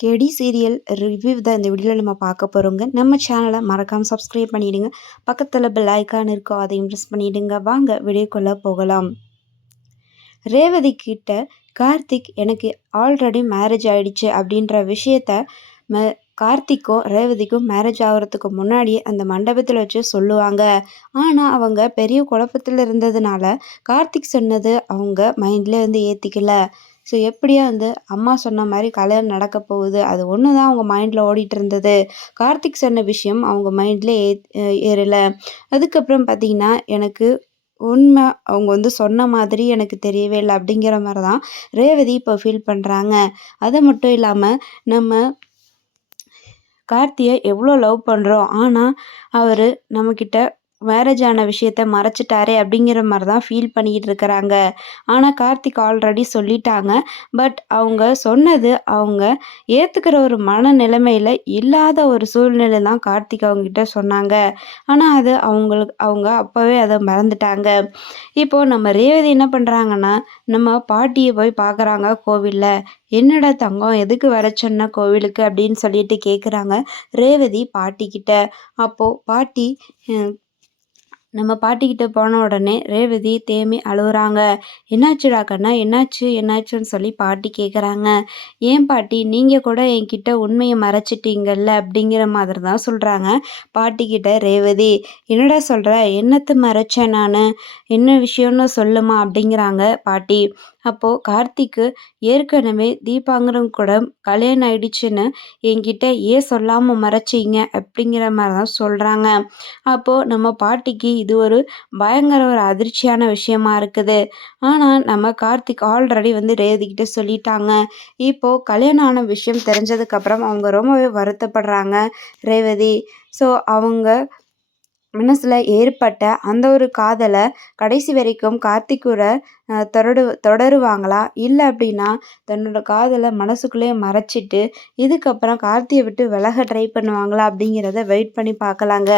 கேடி serial review தான் இந்த வீடியோவில் நம்ம பார்க்க போகிறோங்க. நம்ம சேனலை மறக்காமல் சப்ஸ்கிரைப் பண்ணிவிடுங்க. பக்கத்தில் பெல் ஐக்கான் இருக்கோ அதையும் ப்ரெஸ் பண்ணிவிடுங்க. வாங்க வீடியோக்குள்ளே போகலாம். ரேவதி கிட்ட கார்த்திக் எனக்கு ஆல்ரெடி மேரேஜ் ஆகிடுச்சு அப்படின்ற விஷயத்த கார்த்திக்கும் ரேவதிக்கும் மேரேஜ் ஆகிறதுக்கு முன்னாடியே அந்த மண்டபத்தில் வச்சு சொல்லுவாங்க. ஆனால் அவங்க பெரிய குழப்பத்தில் இருந்ததுனால கார்த்திக் சொன்னது அவங்க மைண்டில் ஏற்றிக்கல. ஸோ எப்படியா அம்மா சொன்ன மாதிரி கல்யாணம் நடக்க போகுது, அது ஒன்று தான் அவங்க மைண்டில் ஓடிட்டு இருந்தது. கார்த்திக் சொன்ன விஷயம் அவங்க மைண்டில் ஏறலை. அதுக்கப்புறம் பார்த்திங்கன்னா எனக்கு உண்மை அவங்க சொன்ன மாதிரி எனக்கு தெரியவே இல்லை அப்படிங்கிற மாதிரி தான் ரேவதி இப்போ ஃபீல் பண்ணுறாங்க. அது மட்டும் இல்லாமல் நம்ம கார்த்தியை எவ்வளோ லவ் பண்ணுறோம், ஆனால் அவர் நம்மக்கிட்ட மேரேஜ் ஆன விஷயத்த மறைச்சிட்டாரே அப்படிங்கிற மாதிரி தான் ஃபீல் பண்ணிக்கிட்டு இருக்கிறாங்க. ஆனால் கார்த்திக் ஆல்ரெடி சொல்லிட்டாங்க. பட் அவங்க சொன்னது அவங்க ஏற்றுக்கிற ஒரு மனநிலைமையில் இல்லாத ஒரு சூழ்நிலை தான் கார்த்திக் அவங்ககிட்ட சொன்னாங்க. ஆனால் அது அவங்க அப்போவே அதை மறந்துட்டாங்க. இப்போது நம்ம ரேவதி என்ன பண்ணுறாங்கன்னா, நம்ம பாட்டியை போய் பார்க்குறாங்க கோவிலில். என்னடா தங்கம் எதுக்கு வர சொன்ன கோவிலுக்கு அப்படின்னு சொல்லிட்டு கேட்குறாங்க ரேவதி பாட்டிக்கிட்ட. அப்போது பாட்டி நம்ம பாட்டிக்கிட்ட போன உடனே ரேவதி தேம்பி அழுகுறாங்க. என்னாச்சுடா கண்ணா, என்னாச்சுன்னு சொல்லி பாட்டி கேட்குறாங்க. ஏன் பாட்டி, நீங்கள் கூட என்கிட்ட உண்மையை மறைச்சிட்டீங்கல்ல அப்படிங்கிற மாதிரி தான் சொல்கிறாங்க பாட்டிக்கிட்ட ரேவதி. என்னடா சொல்கிற, என்னத்தை மறைச்சேன் நான், என்ன விஷயம்னு சொல்லுமா அப்படிங்கிறாங்க பாட்டி. அப்போது கார்த்திக்கு ஏற்கனவே தீபாங்கிறவங்க கூட கல்யாணம் ஆயிடுச்சுன்னு என்கிட்ட ஏன் சொல்லாமல் மறைச்சிங்க அப்படிங்கிற மாதிரி தான் சொல்கிறாங்க. அப்போது நம்ம பாட்டிக்கு இது ஒரு பயங்கர ஒரு அதிர்ச்சியான விஷயமா இருக்குது. ஆனால் நம்ம கார்த்திக் ஆல்ரெடி ரேவதிக்கிட்ட சொல்லிட்டாங்க. இப்போது கல்யாணம் ஆன விஷயம் தெரிஞ்சதுக்கப்புறம் அவங்க ரொம்பவே வருத்தப்படுறாங்க ரேவதி. ஸோ அவங்க மனசில் ஏற்பட்ட அந்த ஒரு காதலை கடைசி வரைக்கும் கார்த்திக் கூட தொடருவாங்களா, இல்லை அப்படின்னா தன்னோட காதலை மனசுக்குள்ளேயே மறைச்சிட்டு இதுக்கப்புறம் கார்த்தியை விட்டு விலக ட்ரை பண்ணுவாங்களா அப்படிங்கிறத வெயிட் பண்ணி பார்க்கலாங்க.